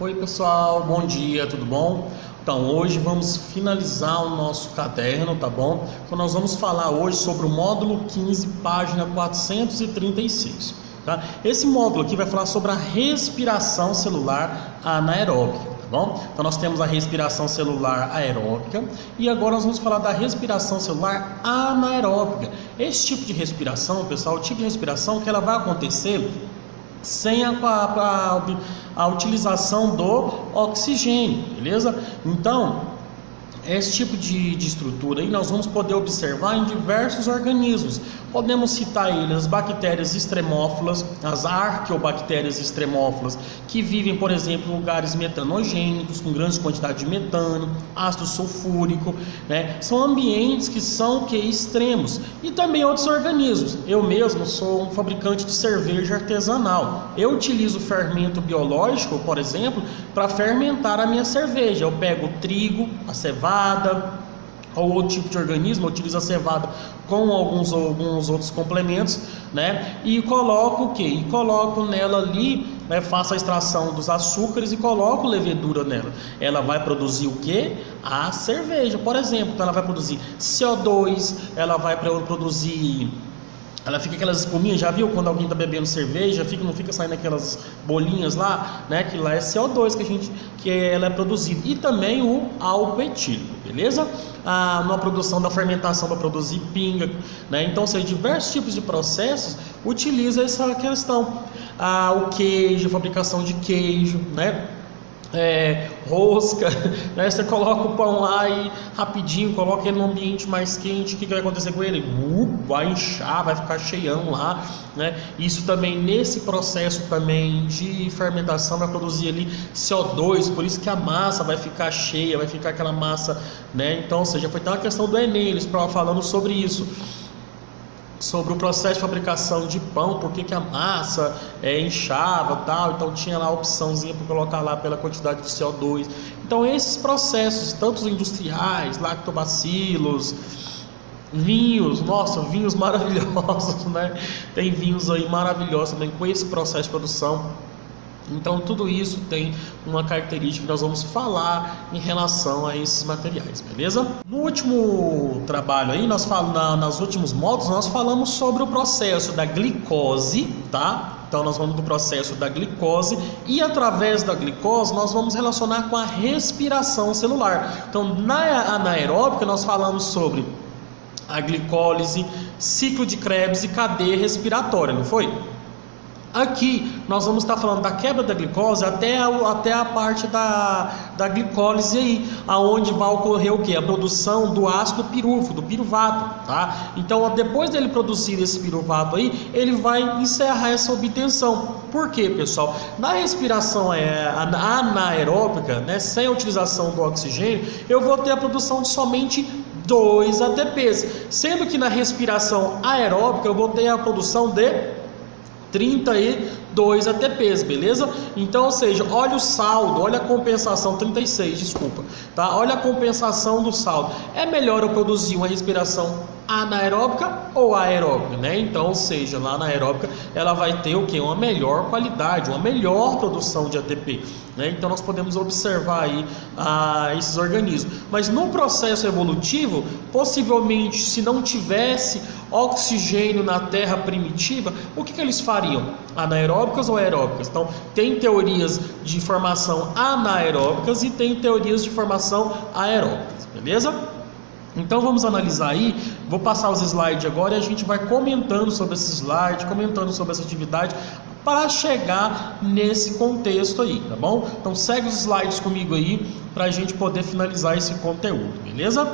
Oi pessoal, bom dia, tudo bom? Então hoje vamos finalizar o nosso caderno, tá bom? Então nós vamos falar hoje sobre o módulo 15, página 436, tá? Esse módulo aqui vai falar sobre a respiração celular anaeróbica, tá bom? Então nós temos a respiração celular aeróbica e agora nós vamos falar da respiração celular anaeróbica. Esse tipo de respiração, pessoal, o tipo de respiração que ela vai acontecer sem a utilização do oxigênio, beleza? Então, esse tipo de estrutura aí nós vamos poder observar em diversos organismos. Podemos citar eles, as bactérias extremófilas, as arqueobactérias extremófilas, que vivem, por exemplo, em lugares metanogênicos, com grande quantidade de metano, ácido sulfúrico, né? São ambientes que são extremos. E também outros organismos. Eu mesmo sou um fabricante de cerveja artesanal. Eu utilizo fermento biológico, por exemplo, para fermentar a minha cerveja. Eu pego o trigo, a cevada, ou outro tipo de organismo, utiliza a cevada com alguns outros complementos, né? E coloco o que? E coloco nela ali, né? Faço a extração dos açúcares e coloco levedura nela. Ela vai produzir o que? A cerveja, por exemplo. Então ela vai produzir CO2, ela vai produzir... Ela fica aquelas espuminhas, já viu quando alguém está bebendo cerveja, não fica saindo aquelas bolinhas lá, né? Que lá é CO2 que ela é produzida. E também o álcool etílico, beleza? Na produção da fermentação para produzir pinga, né? Então, ou seja, diversos tipos de processos utiliza essa questão. O queijo, a fabricação de queijo, né? Rosca, né? Você coloca o pão lá e rapidinho coloca ele num ambiente mais quente. O que vai acontecer com ele? Vai inchar, vai ficar cheião lá, né? Isso também, nesse processo também de fermentação, vai produzir ali CO2, por isso que a massa vai ficar cheia, vai ficar aquela massa, né? Então, ou seja, foi até uma questão do Enem, eles falando sobre isso, sobre o processo de fabricação de pão, porque que a massa inchava tal, então tinha lá a opçãozinha para colocar lá pela quantidade de CO2. Então esses processos, tanto os industriais, lactobacilos, vinhos, nossa, vinhos maravilhosos, né? Tem vinhos aí maravilhosos também com esse processo de produção. Então tudo isso tem uma característica que nós vamos falar em relação a esses materiais, beleza? No último trabalho aí, nos últimos módulos, nós falamos sobre o processo da glicose, tá? Então nós vamos do processo da glicose e através da glicose nós vamos relacionar com a respiração celular. Então na anaeróbica nós falamos sobre a glicólise, ciclo de Krebs e cadeia respiratória, não foi? Aqui nós vamos estar falando da quebra da glicose até a parte da glicólise aí, aonde vai ocorrer o que? A produção do ácido pirúvico, do piruvato, tá? Então depois dele produzir esse piruvato aí, ele vai encerrar essa obtenção. Por quê, pessoal? Na respiração anaeróbica, né, sem a utilização do oxigênio, eu vou ter a produção de somente 2 ATPs, sendo que na respiração aeróbica eu vou ter a produção de 32 ATPs, beleza? Então, ou seja, olha o saldo, olha a compensação, 36, desculpa, tá? Olha a compensação do saldo. É melhor eu produzir uma respiração anaeróbica ou aeróbica, né? Então, ou seja, lá na aeróbica ela vai ter o que? Uma melhor qualidade, uma melhor produção de ATP, né? Então nós podemos observar aí esses organismos. Mas no processo evolutivo, possivelmente, se não tivesse oxigênio na terra primitiva, o que eles fariam? Anaeróbicas ou aeróbicas? Então, tem teorias de formação anaeróbicas e tem teorias de formação aeróbicas, beleza? Então vamos analisar aí, vou passar os slides agora e a gente vai comentando sobre esses slides, comentando sobre essa atividade para chegar nesse contexto aí, tá bom? Então segue os slides comigo aí para a gente poder finalizar esse conteúdo, beleza?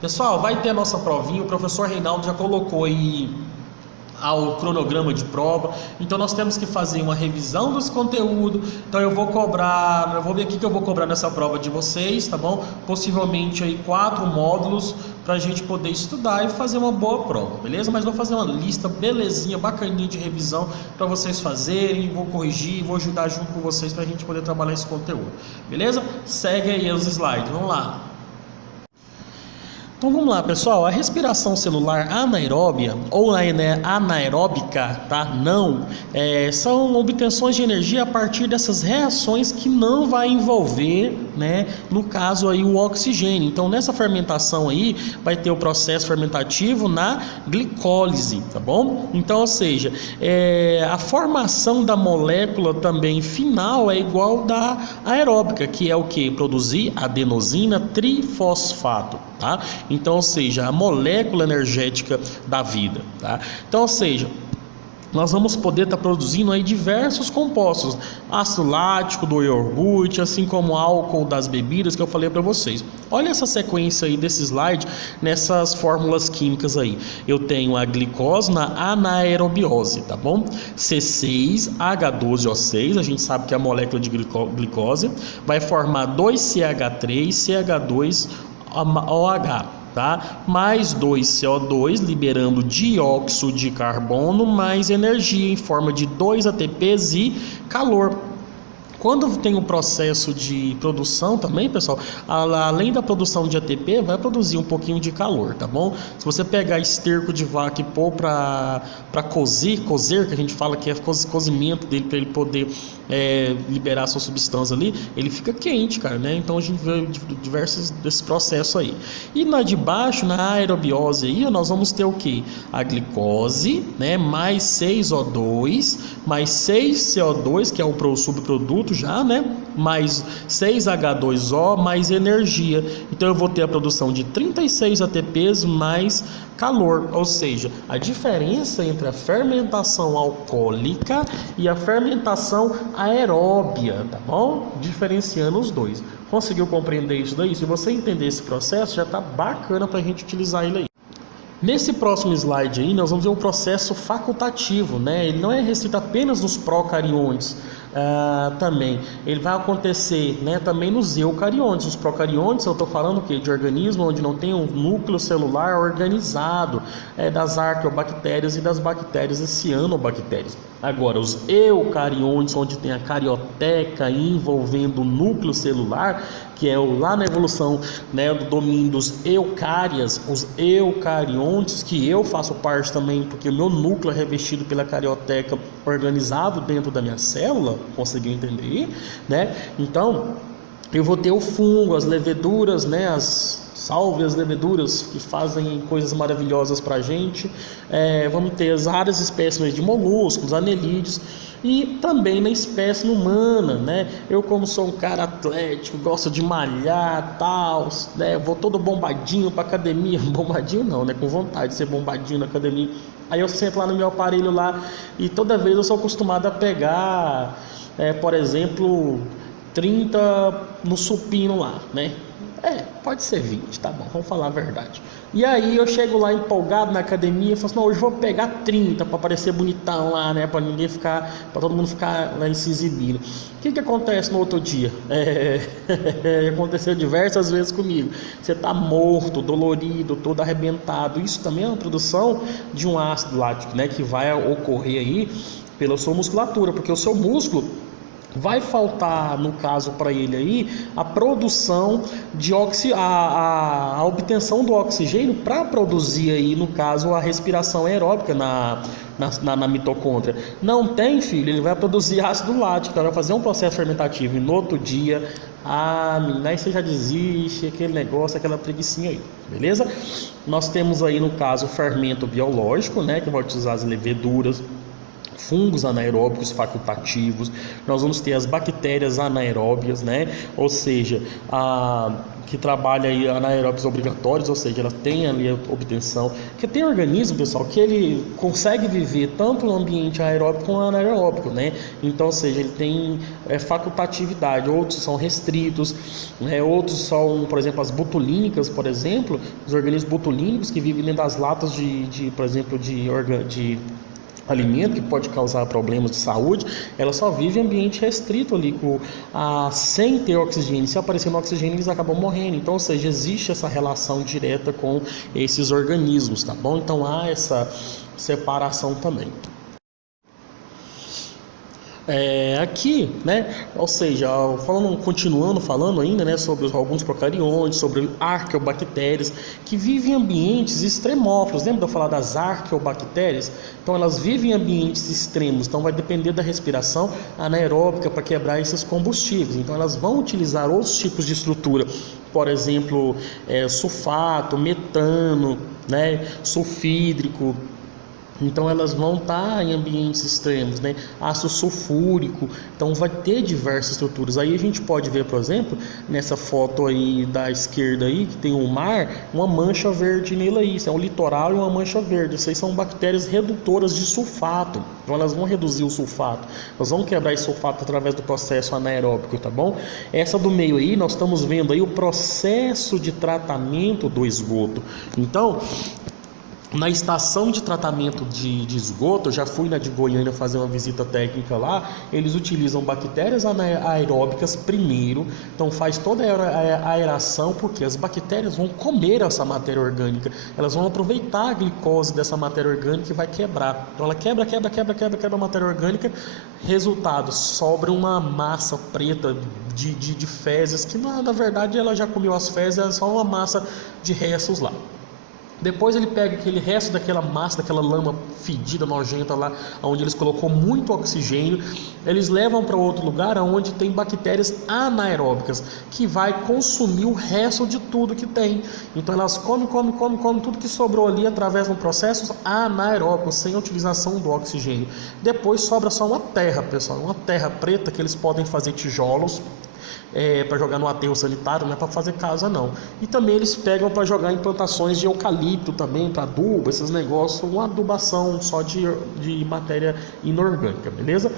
Pessoal, vai ter a nossa provinha, o professor Reinaldo já colocou aí ao cronograma de prova. Então nós temos que fazer uma revisão desse conteúdo. Então eu vou ver aqui que eu vou cobrar nessa prova de vocês, tá bom? Possivelmente aí 4 módulos para a gente poder estudar e fazer uma boa prova, beleza? Mas vou fazer uma lista belezinha, bacaninha de revisão para vocês fazerem, vou corrigir, vou ajudar junto com vocês para a gente poder trabalhar esse conteúdo, beleza? Segue aí os slides, vamos lá. Então vamos lá, pessoal, a respiração celular anaeróbia ou anaeróbica, tá? São obtenções de energia a partir dessas reações que não vai envolver, né, no caso aí o oxigênio. Então nessa fermentação aí vai ter o processo fermentativo na glicólise, tá bom? Então, ou seja, a formação da molécula também final é igual da aeróbica, que é o que? Produzir adenosina trifosfato, tá? Então, ou seja, a molécula energética da vida, tá? Então, ou seja, nós vamos poder estar produzindo aí diversos compostos, ácido lático do iogurte, assim como álcool das bebidas que eu falei para vocês. Olha essa sequência aí desse slide, nessas fórmulas químicas aí. Eu tenho a glicose na anaerobiose, tá bom? C6H12O6, a gente sabe que é a molécula de glicose, vai formar 2CH3, CH2OH. Tá? Mais 2CO2, liberando dióxido de carbono, mais energia em forma de 2 ATPs e calor. Quando tem o processo de produção também, pessoal, além da produção de ATP, vai produzir um pouquinho de calor, tá bom? Se você pegar esterco de vaca e pôr para cozer, que a gente fala que é cozimento dele, para ele poder liberar sua substância ali, ele fica quente, cara, né? Então a gente vê diversos desses processos aí. E na de baixo, na aerobiose aí, nós vamos ter o que? A glicose, né? Mais 6O2, mais 6CO2, que é o subproduto já, né? Mais 6H2O, mais energia. Então eu vou ter a produção de 36 ATPs mais calor, ou seja, a diferença entre a fermentação alcoólica e a fermentação aeróbia, tá bom? Diferenciando os dois. Conseguiu compreender isso daí? Se você entender esse processo, já tá bacana para a gente utilizar ele aí. Nesse próximo slide aí, nós vamos ver o processo facultativo, né? Ele não é restrito apenas nos procariontes, também. Ele vai acontecer, né, também nos eucariontes. Os procariontes, eu estou falando o quê? De organismo onde não tem um núcleo celular organizado, das arqueobactérias e das bactérias e cianobactérias. Agora, os eucariontes, onde tem a carioteca envolvendo o núcleo celular, que é lá na evolução, né, do domínio dos eucárias, os eucariontes, que eu faço parte também, porque o meu núcleo é revestido pela carioteca organizado dentro da minha célula, conseguiu entender, né? Então, eu vou ter o fungo, as leveduras, né, salve as leveduras que fazem coisas maravilhosas para a gente. Vamos ter as raras espécies de moluscos, anelídeos, e também na espécie humana, né? Eu, como sou um cara atlético, gosto de malhar, tal, né? Vou todo bombadinho para academia, bombadinho não, né? Com vontade de ser bombadinho na academia. Aí eu sento lá no meu aparelho lá e toda vez eu sou acostumado a pegar, por exemplo, 30 no supino lá, né? Pode ser 20, tá bom, vamos falar a verdade. E aí eu chego lá empolgado na academia e falo assim, não, hoje eu vou pegar 30 para parecer bonitão lá, né? Para ninguém ficar, para todo mundo ficar lá se exibindo. O que acontece no outro dia? Aconteceu diversas vezes comigo. Você tá morto, dolorido, todo arrebentado. Isso também é uma produção de um ácido lático, né? Que vai ocorrer aí pela sua musculatura, porque o seu músculo vai faltar, no caso para ele aí, a produção de a obtenção do oxigênio para produzir aí, no caso, a respiração aeróbica na mitocôndria. Não tem, filho, ele vai produzir ácido lático, vai fazer um processo fermentativo e no outro dia, aí você já desiste, aquele negócio, aquela preguicinha aí, beleza? Nós temos aí, no caso, o fermento biológico, né, que vai utilizar as leveduras, fungos anaeróbicos facultativos, nós vamos ter as bactérias anaeróbias, né? Ou seja, que trabalha aí anaeróbios obrigatórios, ou seja, ela tem ali a obtenção, que tem organismo, pessoal, que ele consegue viver tanto no ambiente aeróbico como anaeróbico, né? Então, ou seja, ele tem facultatividade, outros são restritos, né? Outros são, por exemplo, as botulínicas, por exemplo, os organismos botulínicos que vivem dentro das latas por exemplo, de alimento que pode causar problemas de saúde, ela só vive em ambiente restrito ali, sem ter oxigênio. Se aparecer no oxigênio, eles acabam morrendo. Então, ou seja, existe essa relação direta com esses organismos, tá bom? Então há essa separação também. Aqui, né, ou seja, continuando falando ainda, né, sobre alguns procariontes, sobre arqueobactérias que vivem em ambientes extremófilos. Lembra de eu falar das arqueobactérias? Então elas vivem em ambientes extremos, então vai depender da respiração anaeróbica para quebrar esses combustíveis. Então elas vão utilizar outros tipos de estrutura, por exemplo, sulfato, metano, né, sulfídrico. Então elas vão estar em ambientes extremos, né? Ácido sulfúrico, então vai ter diversas estruturas. Aí a gente pode ver, por exemplo, nessa foto aí da esquerda aí, que tem um mar, uma mancha verde nele aí. Isso é um litoral e uma mancha verde. Isso aí são bactérias redutoras de sulfato. Então elas vão reduzir o sulfato. Nós vamos quebrar esse sulfato através do processo anaeróbico, tá bom? Essa do meio aí, nós estamos vendo aí o processo de tratamento do esgoto. Então, na estação de tratamento de esgoto, eu já fui na de Goiânia fazer uma visita técnica lá. Eles utilizam bactérias anaeróbicas primeiro, então faz toda a aeração, porque as bactérias vão comer essa matéria orgânica, elas vão aproveitar a glicose dessa matéria orgânica e vai quebrar. Então ela quebra a matéria orgânica, resultado, sobra uma massa preta de fezes, que na verdade ela já comeu as fezes, é só uma massa de restos lá. Depois ele pega aquele resto daquela massa, daquela lama fedida, nojenta lá, onde eles colocou muito oxigênio, eles levam para outro lugar onde tem bactérias anaeróbicas, que vai consumir o resto de tudo que tem. Então elas comem tudo que sobrou ali através de um processo anaeróbico, sem a utilização do oxigênio. Depois sobra só uma terra, pessoal, uma terra preta que eles podem fazer tijolos, para jogar no aterro sanitário, não é para fazer casa não. E também eles pegam para jogar em plantações de eucalipto também, para adubo, esses negócios, uma adubação só de matéria inorgânica, beleza?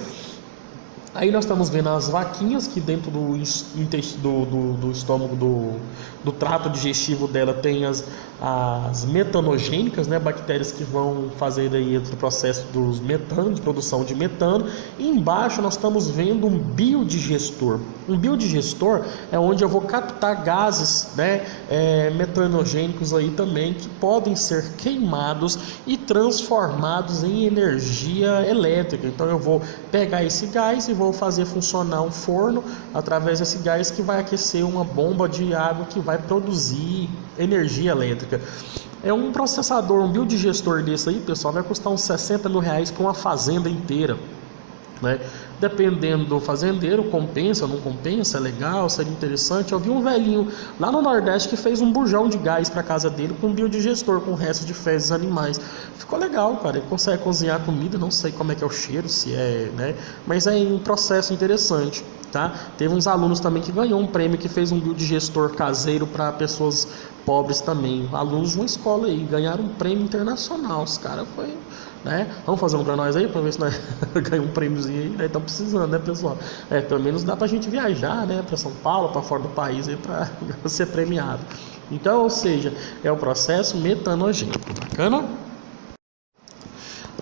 Aí nós estamos vendo as vaquinhas, que dentro do estômago, do trato digestivo dela, tem as metanogênicas, né, bactérias que vão fazer aí o processo dos metanos, de produção de metano. E embaixo nós estamos vendo um biodigestor. Um biodigestor é onde eu vou captar gases, né, metanogênicos aí também, que podem ser queimados e transformados em energia elétrica. Então eu vou pegar esse gás e vou fazer funcionar um forno através desse gás, que vai aquecer uma bomba de água que vai produzir energia elétrica. É um processador, um biodigestor desse aí, pessoal, vai custar uns 60 mil reais para uma fazenda inteira, né? Dependendo do fazendeiro, compensa, não compensa, é legal, seria interessante. Eu vi um velhinho lá no Nordeste que fez um bujão de gás para casa dele com um biodigestor, com o resto de fezes animais. Ficou legal, cara. Ele consegue cozinhar comida, não sei como é que é o cheiro, se é, né? Mas é um processo interessante, tá? Teve uns alunos também que ganhou um prêmio, que fez um biodigestor caseiro para pessoas pobres também. Alunos de uma escola aí ganharam um prêmio internacional. Os caras foi, né? Vamos fazer um para nós aí, para ver se nós ganhamos um prêmiozinho aí, né? Estão precisando, né, pessoal? Pelo menos dá para a gente viajar, né, para São Paulo, para fora do país aí, para ser premiado. Então, ou seja, é o processo metanogênico. Bacana?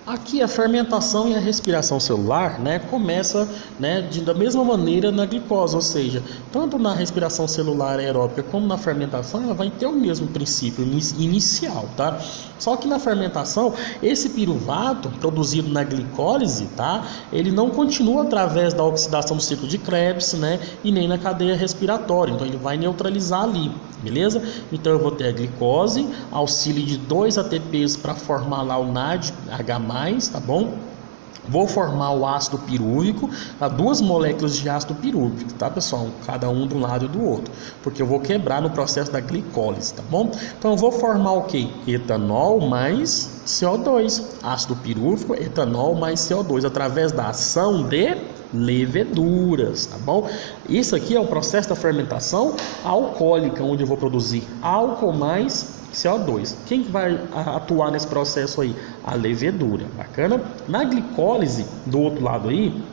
Aqui a fermentação e a respiração celular, né, começa, né, da mesma maneira na glicose, ou seja, tanto na respiração celular aeróbica como na fermentação, ela vai ter o mesmo princípio inicial, tá? Só que na fermentação, esse piruvato produzido na glicólise, tá, ele não continua através da oxidação do ciclo de Krebs, né, e nem na cadeia respiratória, então ele vai neutralizar ali, beleza? Então eu vou ter a glicose, auxílio de 2 ATPs para formar lá o NADH+, tá bom? Vou formar o ácido pirúvico, tá? 2 moléculas de ácido pirúvico, tá, pessoal? Cada um de um lado e do outro, porque eu vou quebrar no processo da glicólise, tá bom? Então eu vou formar o que? Etanol mais CO2, ácido pirúvico, etanol mais CO2, através da ação de leveduras, tá bom? Isso aqui é o processo da fermentação alcoólica, onde eu vou produzir álcool mais CO2. Quem que vai atuar nesse processo aí? A levedura, bacana? Na glicólise, do outro lado aí,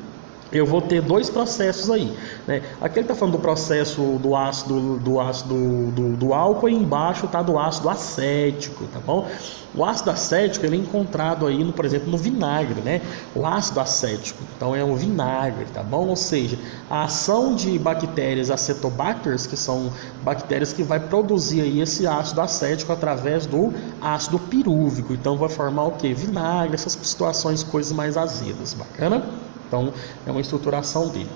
eu vou ter dois processos aí, né? Aqui ele está falando do processo do ácido do álcool, e embaixo está do ácido acético, tá bom? O ácido acético ele é encontrado aí, por exemplo, no vinagre, né? O ácido acético, então é um vinagre, tá bom? Ou seja, a ação de bactérias acetobacters, que são bactérias que vai produzir aí esse ácido acético através do ácido pirúvico, então vai formar o que? Vinagre, essas situações, coisas mais azedas, bacana? Então, é uma estruturação dele.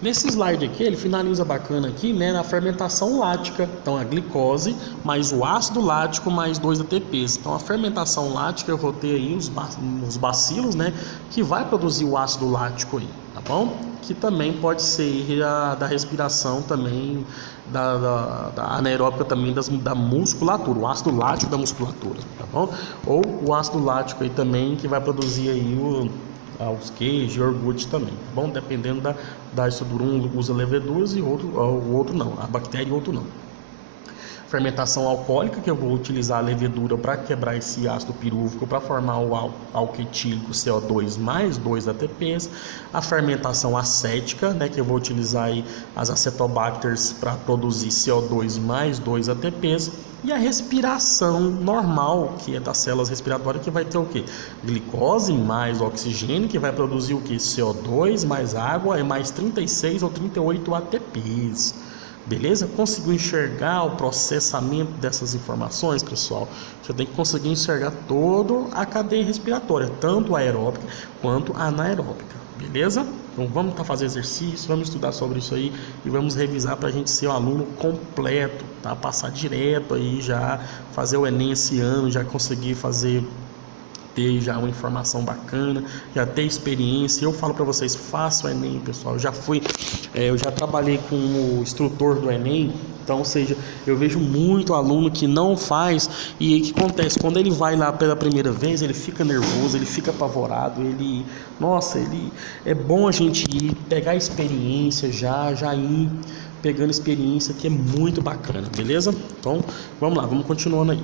Nesse slide aqui, ele finaliza bacana aqui, né, na fermentação lática. Então, a glicose mais o ácido lático mais 2 ATPs. Então, a fermentação lática, eu vou ter aí os bacilos, né, que vai produzir o ácido lático aí, tá bom? Que também pode ser da respiração também, da anaeróbica também da musculatura, o ácido lático da musculatura, tá bom? Ou o ácido lático aí também que vai produzir aí os queijos e iogurte também, tá bom? Dependendo da estrutura, um usa leveduras e o outro não, a bactéria e o outro não. Fermentação alcoólica, que eu vou utilizar a levedura para quebrar esse ácido pirúvico para formar o álcool etílico CO2 mais 2 ATPs. A fermentação acética, né, que eu vou utilizar aí as acetobacters para produzir CO2 mais 2 ATPs. E a respiração normal, que é das células respiratórias, que vai ter o que? Glicose mais oxigênio, que vai produzir o que? CO2 mais água e mais 36 ou 38 ATPs. Beleza? Conseguiu enxergar o processamento dessas informações, pessoal? Você tem que conseguir enxergar toda a cadeia respiratória, tanto aeróbica quanto anaeróbica. Beleza? Então vamos fazer exercício, vamos estudar sobre isso aí e vamos revisar para a gente ser um aluno completo, tá? Passar direto aí, já fazer o Enem esse ano, já conseguir ter já uma informação bacana, já ter experiência. Eu falo para vocês, façam o Enem, pessoal. Eu já trabalhei com o instrutor do Enem, então, ou seja, eu vejo muito aluno que não faz, e o que acontece? Quando ele vai lá pela primeira vez, ele fica nervoso, ele fica apavorado, é bom a gente ir, pegar experiência já ir pegando experiência, que é muito bacana, beleza? Então, vamos lá, vamos continuando aí.